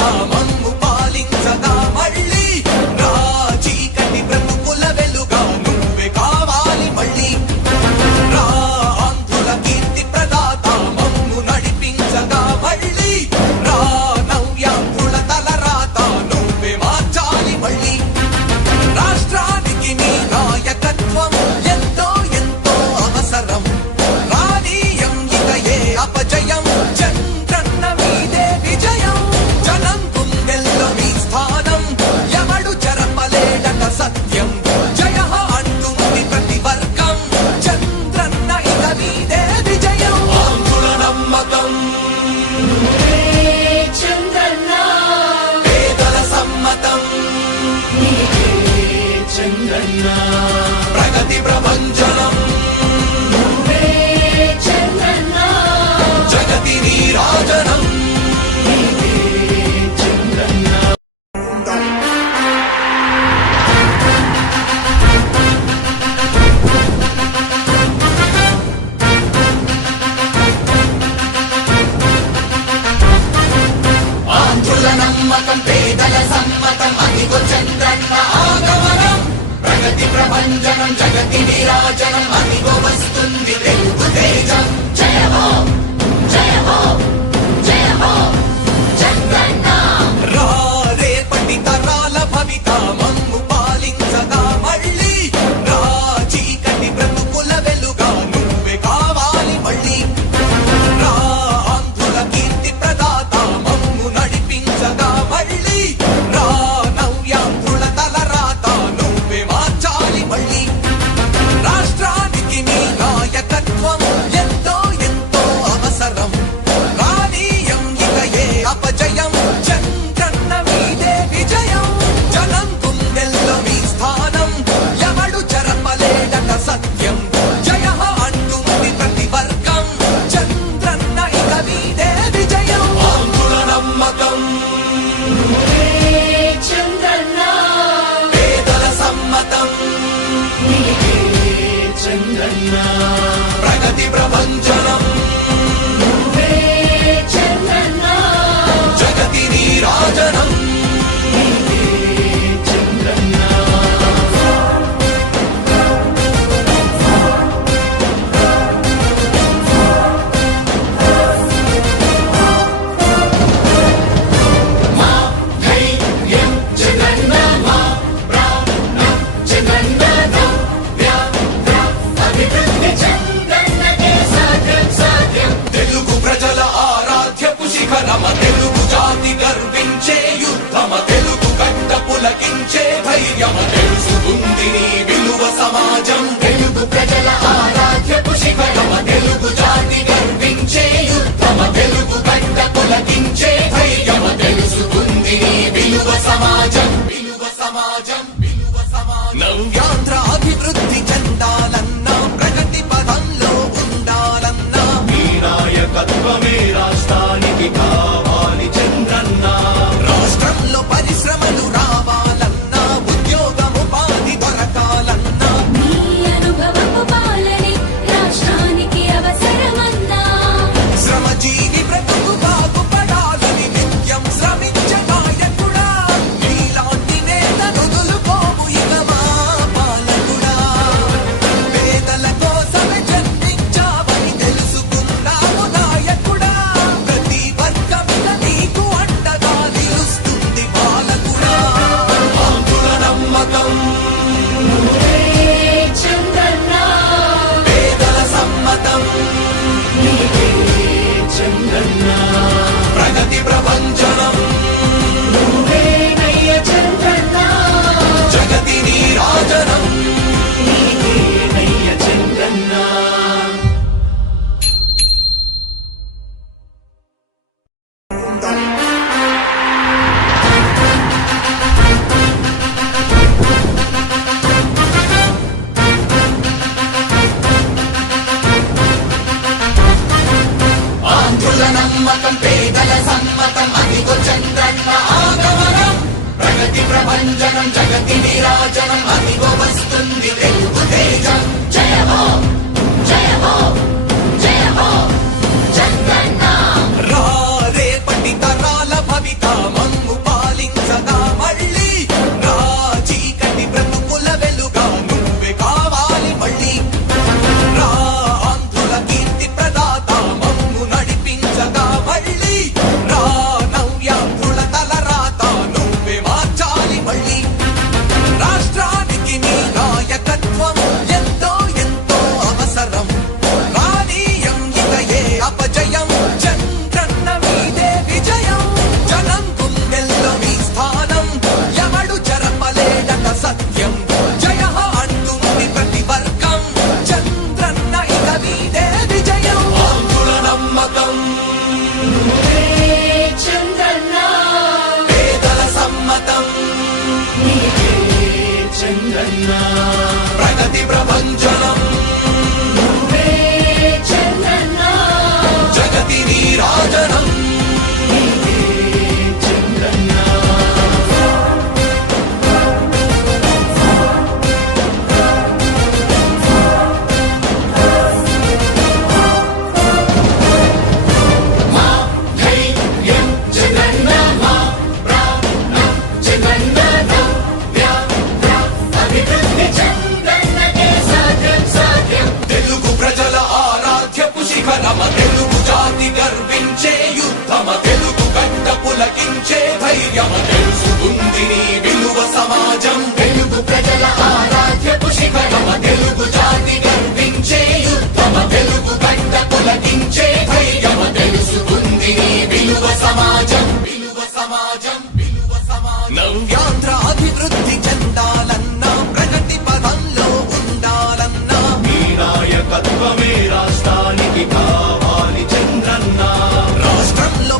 భవిత మమ్ము పాలించగా మళ్ళీ రా చీకటి బ్రతుకుల వెలుగా నువ్వే కావాలి మళ్ళీ రా ఆంధ్రుల కీర్తి ప్రదాత మమ్ము నడిపించగా మళ్ళీ రా నవ్యాంధ్రుల తలరాత నువ్వే మార్చాలి మళ్ళీ రాష్ట్రానికి నీ నాయకత్వం ఎంతో ఎంతో అవసరం రానీయం ఇక ఏ అపజయం చంద్రన్న మీదే విజయం జనం గుండెల్లో మీ స్థానం ఎవడు చెరపలేడట సత్యం జయ అంటుంది ప్రతి వర్గం చంద్రన్న ఇక మీదే విజయం ఆంధ్రుల నమ్మకం చంద్రన్న పేదల సమ్మతం చంద్రన్న ప్రగతి ప్రభంజనం చంద్రన్న జగతి నీరాజనం చంద్రన్న ఆంధ్రుల నమ్మకం పేదల సమ్మతం అదిగో చంద్రన్న ఆగమనం ప్రగతి ప్రభంజనం జగతి నీరాజనం అదిగో వస్తుంది తెలుగు తేజం జయ హో జయ హో జయ హో చంద్రన్న రా రేపటి తరాల భవిత మమ్ము పాలించగా మళ్ళీ రా చీకటి బ్రతుకుల వెలుగా నువ్వే కావాలి మళ్ళీ రా ఆంధ్రుల కీర్తి ప్రదాత మమ్ము నడిపించగా మళ్ళీ రా నవ్యాంధ్రుల తలరాత నువ్వే మార్చాలి మళ్ళీ రాష్ట్రానికి నీ నాయకత్వం ఎంతో ఎంతో అవసరం రానీయం ఇక ఏ అపజయం చంద్రన్న మీదే విజయం జనం గుండెల్లో మీ స్థానం ఎవడు చెరపలేడట సత్యం జయ అంటుంది ప్రతి వర్గం చంద్రన్న ఇక మీదే విజయం ఆంధ్రుల నమ్మకం చంద్రన్న పేదల సమ్మతం చంద్రన్న ప్రగతి ప్రభంజనం చంద్రన్న జగతి నీరాజనం చంద్రన్న మా ధైర్యం చంద్రన్న మా ప్రాణం చంద్రన్న నవ్య అభివృద్ధి చంద్రన్నకే సాధ్యం సాధ్యం తెలుగు ప్రజల ఆరాధ్యపు శిఖరమ తెలుగు జాతి గర్వించే యుద్ధమ తెలుగు గడ్డ పులకించే ధైర్యమ తెలుసుకుంది నీ విలువ సమాజం తెలుగు ప్రజల ఆరాధ్యపు శిఖరమ తెలుగు జాతి గర్వించే యుద్ధమ తెలుగు గడ్డ పులకించే ధైర్యమ తెలుసుకుంది నీ విలువ సమాజం విలువ సమాజం విలువ సమాజం నవ్యాంధ్ర అభివృద్ధి చెందాలన్నా ప్రగతి పదంలో ఉండాలన్నా నీ నాయకత్వమే రాష్ట్రానికి కావాలి చంద్రన్న రాష్ట్రంలో పరిశ్రమలు రావాలన్నా ఉద్యోగం ఉపాధి దొరకాలన్నా నీ అనుభవపు పాలనే రాష్ట్రానికి అవసరమన్నా శ్రమజీవి బ్రతుకు బాగుపడాలని నిత్యం శ్రమించే నాయకుడా నీలాంటి నేత నుదులుకోము ఇక మా పాలకుడా పేదల కోసమే జన్మించావని తెలుసుకున్నావు నాయకుడా ప్రతి వర్గమిక నీకు అండగా నిలుస్తుంది పాలకుడా ఆంధ్రుల నమ్మకం చంద్రన్న పేదల సమ్మతం చంద్రన్న ప్రగతి ప్రభంజనం నువ్వేనయ్య చంద్రన్న జగతి నీరాజనం నీకేనయ్య చంద్రన్న ఆంధ్రుల నమ్మకం పేదల సమ్మతం అదిగో చంద్రన్న ఆగమనం ప్రగతి ప్రభంజనం జగతి నీరాజనం అదిగో వస్తుంది తెలుగు తేజం జయ హో జయ హో జయ హో చంద్రన్న రా రేపటి తరాల భవిత చంద్రన్న ప్రగతి ప్రభంజనం నువ్వే చంద్రన్న జగతి నీరాజనం చంద్రన్న మా ధైర్యం చంద్రన్న మా ప్రాణం చంద్రన్న నవ్య అభివృద్ధి చంద్రన్నకే సాధ్యం సాధ్యం తెలుగు ప్రజల ఆరాధ్యపు శిఖరమ తెలుగు జాతి గర్వించే యుద్ధమ తెలుగు గడ్డ పులకించే ధైర్యమ తెలుసుకుంది నీ విలువ సమాజం తెలుగు ప్రజల ఆరాధ్యపు శిఖరమ తెలుగు జాతి గర్వించే యుద్ధమ తెలుగు గడ్డ పులకించే ధైర్యమ తెలుసుకుంది నీ విలువ సమాజం విలువ సమాజం విలువ సమాజం నవ్యాంధ్ర అభివృద్ధి చెందాలన్నా ప్రగతి పదంలో ఉండాలన్నా నీ నాయకత్వమే రాష్ట్రానికి కావాలి చంద్రన్న రాష్ట్రంలో